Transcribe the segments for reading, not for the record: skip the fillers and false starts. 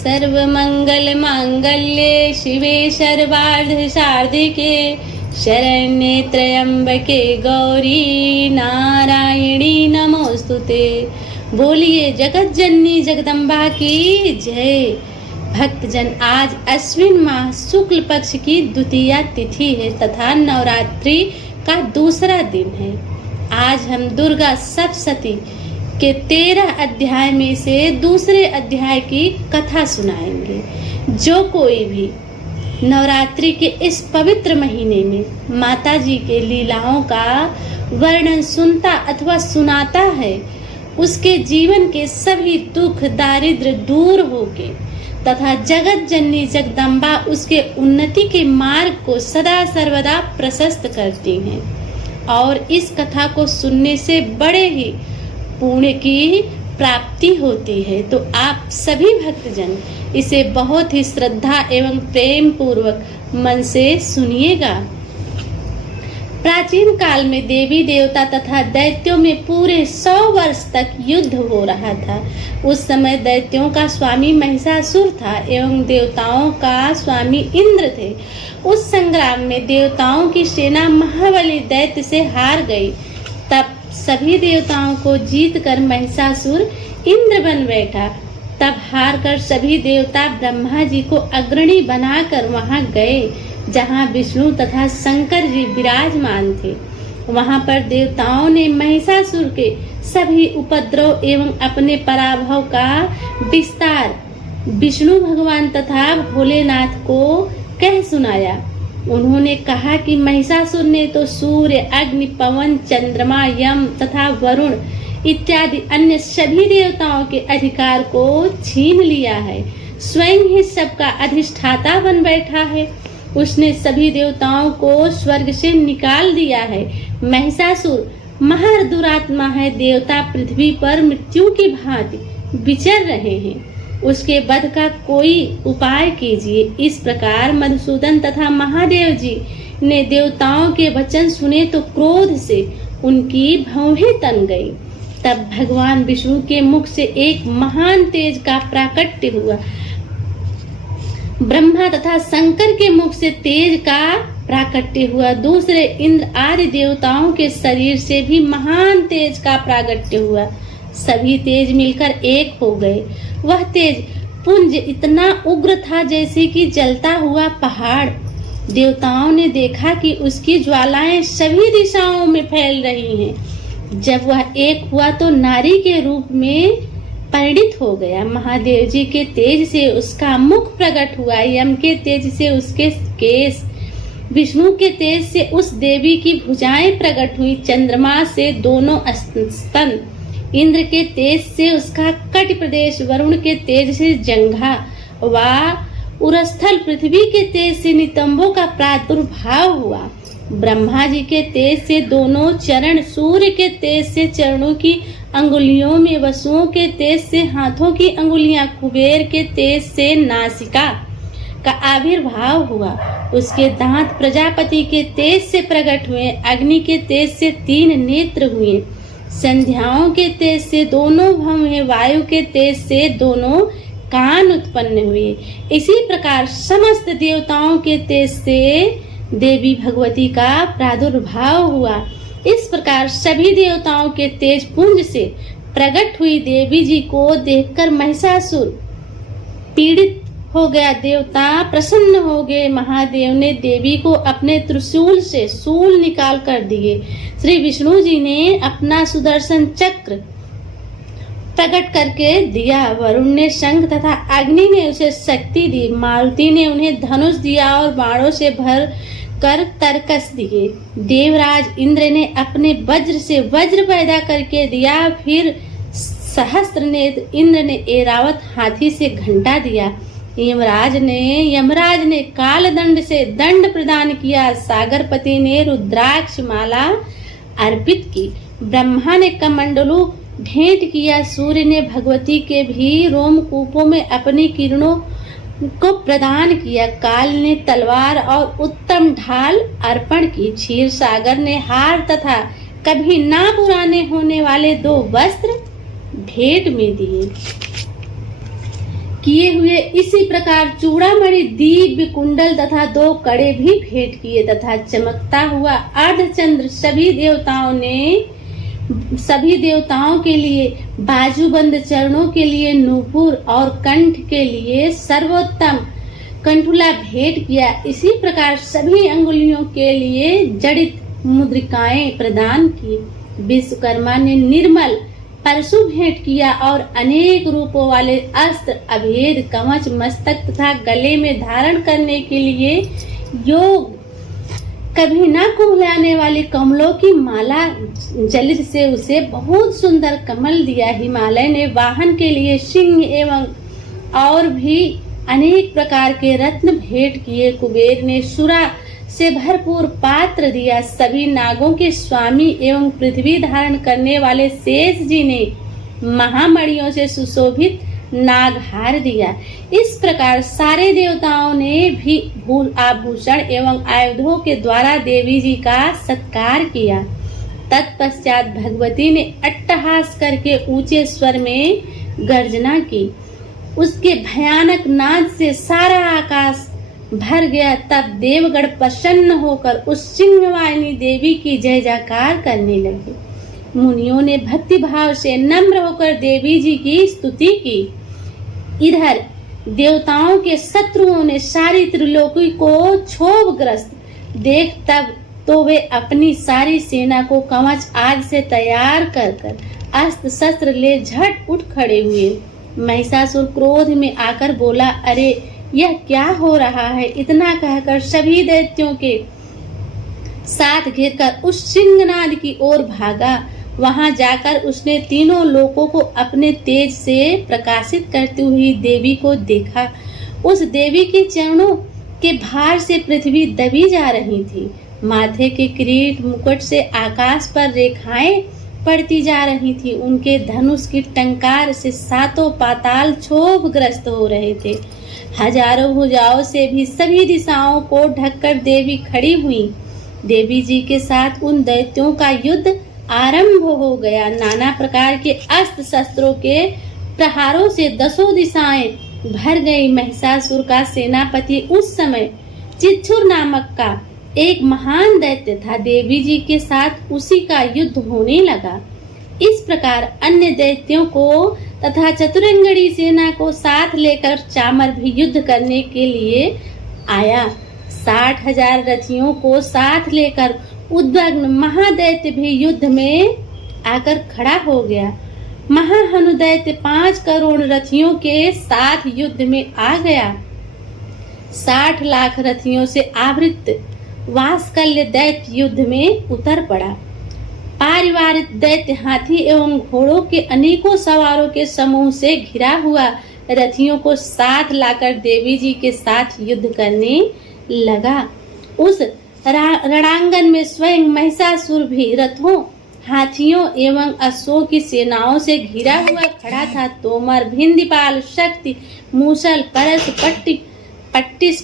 सर्वमंगल मांगल्ये शिवे सर्वार्थ सार्धिके शरण्ये त्र्यंबके गौरी नारायणी नमोस्तुते। बोलिए जगत जननी जगदम्बा की जय। भक्तजन, आज अश्विन माह शुक्ल पक्ष की द्वितीया तिथि है तथा नवरात्रि का दूसरा दिन है। आज हम दुर्गा सप्तशती के 13 अध्याय में से दूसरे अध्याय की कथा सुनाएंगे। जो कोई भी नवरात्रि के इस पवित्र महीने में माता जी के लीलाओं का वर्णन सुनता अथवा सुनाता है, उसके जीवन के सभी दुख दारिद्र दूर होके तथा जगत जननी जगदम्बा उसके उन्नति के मार्ग को सदा सर्वदा प्रशस्त करती हैं। और इस कथा को सुनने से बड़े ही पुण्य की प्राप्ति होती है। तो आप सभी भक्तजन इसे बहुत ही श्रद्धा एवं प्रेम पूर्वक मन से सुनिएगा। प्राचीन काल में देवी देवता तथा दैत्यों में पूरे 100 वर्ष तक युद्ध हो रहा था। उस समय दैत्यों का स्वामी महिषासुर था एवं देवताओं का स्वामी इंद्र थे। उस संग्राम में देवताओं की सेना महाबली दैत्य से हार गई। तब सभी देवताओं को जीतकर महिषासुर इंद्र बन बैठा। तब हार कर सभी देवता ब्रह्मा जी को अग्रणी बनाकर वहां गए जहां विष्णु तथा शंकर जी विराजमान थे। वहां पर देवताओं ने महिषासुर के सभी उपद्रव एवं अपने पराभव का विस्तार विष्णु भगवान तथा भोलेनाथ को कह सुनाया। उन्होंने कहा कि महिषासुर ने तो सूर्य, अग्नि, पवन, चंद्रमा, यम तथा वरुण इत्यादि अन्य सभी देवताओं के अधिकार को छीन लिया है। स्वयं ही सबका अधिष्ठाता बन बैठा है। उसने सभी देवताओं को स्वर्ग से निकाल दिया है। महिषासुर महादुरात्मा है। देवता पृथ्वी पर मृत्यु की भांति विचर रहे हैं। उसके वध का कोई उपाय कीजिए। इस प्रकार मधुसूदन तथा महादेव जी ने देवताओं के वचन सुने तो क्रोध से उनकी भौहें तन गई। तब भगवान विष्णु के मुख से एक महान तेज का प्राकट्य हुआ। ब्रह्मा तथा शंकर के मुख से तेज का प्राकट्य हुआ। दूसरे इंद्र आदि देवताओं के शरीर से भी महान तेज का प्राकट्य हुआ। सभी तेज मिलकर एक हो गए। वह तेज पुंज इतना उग्र था जैसे कि जलता हुआ पहाड़। देवताओं ने देखा कि उसकी ज्वालाएं सभी दिशाओं में फैल रही हैं। जब वह एक हुआ तो नारी के रूप में परिणित हो गया। महादेव जी के तेज से उसका मुख प्रकट हुआ, यम के तेज से उसके केश, विष्णु के तेज से उस देवी की भुजाएं प्रकट हुई, चंद्रमा से दोनों स्तन, इंद्र के तेज से उसका कट प्रदेश, वरुण के तेज से जंघा व उरस्थल, पृथ्वी के तेज से नितंबों का प्रादुर्भाव हुआ। ब्रह्मा जी के तेज से दोनों चरण, सूर्य के तेज से चरणों की अंगुलियों में, वसुओं के तेज से हाथों की अंगुलियां, कुबेर के तेज से नासिका का आविर्भाव हुआ। उसके दांत प्रजापति के तेज से प्रकट हुए। अग्नि के तेज से 3 नेत्र हुए। संध्याओं के तेज से दोनों भम हुए। वायु के तेज से दोनों कान उत्पन्न हुए। इसी प्रकार समस्त देवताओं के तेज से देवी भगवती का प्रादुर्भाव हुआ। इस प्रकार सभी देवताओं के तेज पुंज से प्रकट हुई देवी जी को देखकर महिषासुर पीड़ित हो गया। देवता प्रसन्न हो गए। महादेव ने देवी को अपने त्रिशूल से शूल निकाल कर दिए। श्री विष्णु जी ने अपना सुदर्शन चक्र प्रकट करके दिया। वरुण ने शंख तथा अग्नि ने उसे शक्ति दी। मारुति ने उन्हें धनुष दिया और बाणों से भर कर तरकस दिए। देवराज इंद्र ने अपने वज्र से वज्र पैदा करके दिया। फिर सहस्त्र नेत्र इंद्र ने ऐरावत हाथी से घंटा दिया। यमराज ने काल दंड से दंड प्रदान किया। सागरपति ने रुद्राक्ष माला अर्पित की। ब्रह्मा ने कमंडलू भेंट किया। सूर्य ने भगवती के भी रोमकूपों में अपनी किरणों को प्रदान किया। काल ने तलवार और उत्तम ढाल अर्पण की। क्षीर सागर ने हार तथा कभी ना पुराने होने वाले 2 वस्त्र भेंट में दिए। किए हुए इसी प्रकार चूड़ामणि, दिव्य कुंडल तथा 2 कड़े भी भेंट किए तथा चमकता हुआ अर्धचंद्र सभी देवताओं के लिए, बाजूबंद चरणों के लिए नूपुर और कंठ के लिए सर्वोत्तम कंठुला भेंट किया। इसी प्रकार सभी अंगुलियों के लिए जड़ित मुद्रिकाएं प्रदान की। विश्वकर्मा ने निर्मल परशु भेंट किया और अनेक रूपों वाले अस्त्र, अभेद कवच, मस्तक तथा गले में धारण करने के लिए योग कभी न कुम्हलाने वाली कमलों की माला जलित से उसे बहुत सुंदर कमल दिया। हिमालय ने वाहन के लिए सिंह एवं और भी अनेक प्रकार के रत्न भेंट किए। कुबेर ने सुरा से भरपूर पात्र दिया। सभी नागों के स्वामी एवं पृथ्वी धारण करने वाले शेष जी ने महामणियों से सुशोभित नागहार दिया। इस प्रकार सारे देवताओं ने भी आभूषण एवं आयुधों के द्वारा देवी जी का सत्कार किया। तत्पश्चात भगवती ने अट्टहास करके ऊंचे स्वर में गर्जना की। उसके भयानक नाद से सारा आकाश भर गया। तब देवगण प्रसन्न होकर उस सिंहवाहिनी देवी की जय जयकार करने लगे। मुनियों ने भक्ति भाव से नम्र होकर देवी जी की स्तुति की। इधर देवताओं के शत्रुओं ने सारी त्रिलोकी को क्षोभग्रस्त देख तब तो वे अपनी सारी सेना को कवच आदि से तैयार कर अस्त्र शस्त्र ले झट उठ खड़े हुए। महिषासुर क्रोध में आकर बोला, अरे यह क्या हो रहा है? इतना कहकर सभी दैत्यों के साथ घिरकर उस सिंहनाद की ओर भागा। वहां जाकर उसने तीनों लोकों को अपने तेज से प्रकाशित करती हुई देवी को देखा। उस देवी के चरणों के भार से पृथ्वी दबी जा रही थी। माथे के किरीट मुकुट से आकाश पर रेखाएं पड़ती जा रही थी। उनके धनुष की टंकार से सातों पाताल क्षोभग्रस्त हो रहे थे। हजारों भुजाओं से भी सभी दिशाओं को ढककर देवी खड़ी हुई। देवी जी के साथ उन दैत्यों का युद्ध आरंभ हो गया। नाना प्रकार के अस्त्र शस्त्रों के प्रहारों से 10 दिशाएं भर गई। महिषासुर का सेनापति उस समय चित्सुर नामक का एक महान दैत्य था। देवी जी के साथ उसी का युद्ध होने लगा। इस प्रकार अन्य दैत्यों को तथा चतुरंगड़ी सेना को साथ लेकर चामर भी युद्ध करने के लिए आया। 60,000 रथियों को साथ लेकर उद्विग्न महादैत्य भी युद्ध में आकर खड़ा हो गया। महाहनुदैत्य 5 करोड़ रथियों के साथ युद्ध में आ गया। 60 लाख रथियों से आवृत वात्सल्य दैत्य युद्ध में उतर पड़ा। पारिवारिक दैत्य हाथी एवं घोड़ों के अनेकों सवारों के समूह से घिरा हुआ रथियों को साथ लाकर देवी जी के साथ युद्ध करने लगा। उस रणांगन में स्वयं महिषासुर भी रथों, हाथियों एवं अश्वों की सेनाओं से घिरा हुआ खड़ा था। तोमर, भिंदीपाल, शक्ति, मूसल, परस, पट्टिस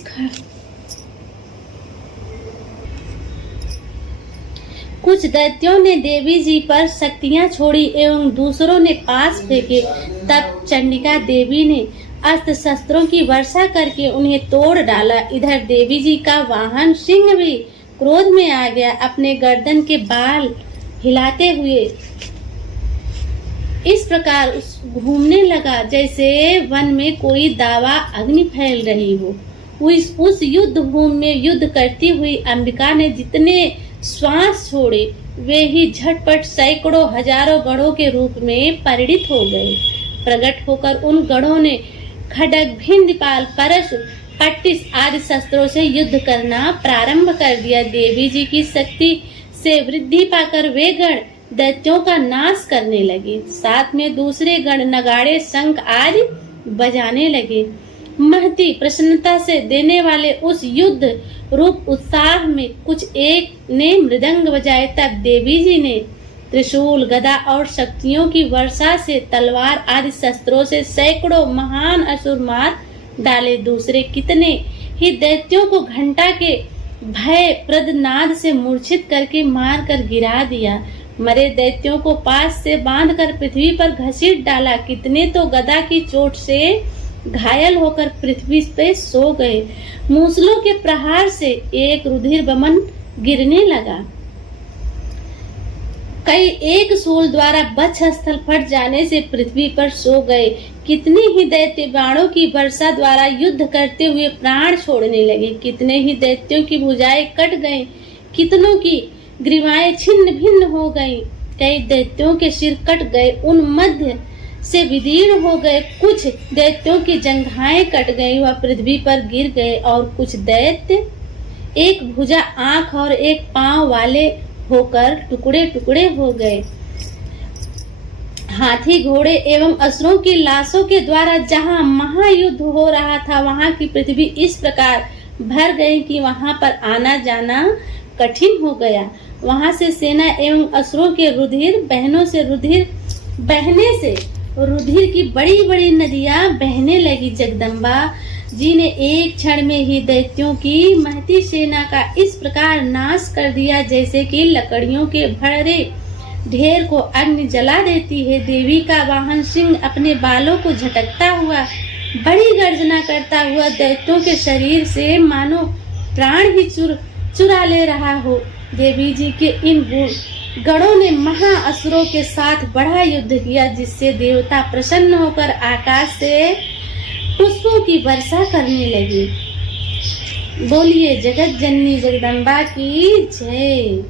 कुछ दैत्यों ने देवी जी पर शक्तियां छोड़ी एवं दूसरों ने पास फेंके। तब चंडिका देवी ने अस्त्र शस्त्रों की वर्षा करके उन्हें तोड़ डाला। इधर देवी जी का वाहन सिंह भी क्रोध में आ गया। अपने गर्दन के बाल हिलाते हुए इस प्रकार घूमने लगा जैसे वन में कोई दावा अग्नि फैल रही हो। उस युद्ध भूमि में युद्ध करती हुई अंबिका ने जितने श्वास छोड़े वे ही झटपट सैकड़ों हजारों गढ़ों के रूप में परिणित हो गए। प्रकट होकर उन गढ़ों ने खड्ग, भिंदीपाल, परश, पट्टिस आदि शस्त्रों से युद्ध करना प्रारंभ कर दिया। देवी जी की शक्ति से वृद्धि पाकर वे गण दैत्यों का नाश करने लगे। साथ में दूसरे गण नगाड़े, शंख आदि बजाने लगे। महती प्रसन्नता से देने वाले उस युद्ध रूप उत्साह में कुछ एक ने मृदंग बजाए। तब देवी जी ने त्रिशूल, गदा और शक्तियों की वर्षा से तलवार आदि शस्त्रों से सैकड़ों महान असुर मार डाले। दूसरे कितने ही दैत्यों को घंटा के भय प्रद नाद से मूर्छित करके मार कर गिरा दिया। मरे दैत्यों को पास से बांधकर पृथ्वी पर घसीट डाला। कितने तो गदा की चोट से घायल होकर पृथ्वी पे सो गए। मूसलों के प्रहार से एक रुधिर बमन गिरने लगा। कई एक सूल द्वारा वक्ष स्थल फट जाने से पृथ्वी पर सो गए। कितने ही दैत्य बाणों की वर्षा द्वारा युद्ध करते हुए प्राण छोड़ने लगे। कितने ही दैत्यों की भुजाएं कट गईं, कितनों की ग्रीवाएं छिन्न भिन्न हो गईं। कई दैत्यों के सिर कट गए, उन मध्य से विदीर्ण हो गए। कुछ दैत्यों की जंघाएं कट गईं, वह पृथ्वी पर गिर गए। और कुछ दैत्य एक भुजा, आंख और एक पांव वाले होकर टुकड़े टुकड़े हो गए। हाथी, घोड़े एवं असुरों की लाशों के द्वारा जहां महायुद्ध हो रहा था, वहां की पृथ्वी इस प्रकार भर गई कि वहां पर आना जाना कठिन हो गया। वहां से सेना एवं असुरों के रुधिर बहने से रुधिर की बड़ी बड़ी नदियां बहने लगी। जगदम्बा जी ने एक क्षण में ही दैत्यों की महती सेना का इस प्रकार नाश कर दिया जैसे कि लकड़ियों के भरे ढेर को अग्नि जला देती है। देवी का वाहन सिंह अपने बालों को झटकता हुआ, बड़ी गर्जना करता हुआ दैत्यों के शरीर से मानो प्राण ही चुरा ले रहा हो। देवी जी के इन गणों ने महाअसुरों के साथ बड़ा युद्ध किया, जिससे देवता प्रसन्न होकर आकाश से पुष्पों की वर्षा करने लगी। बोलिए जगत जननी जगदम्बा की जय।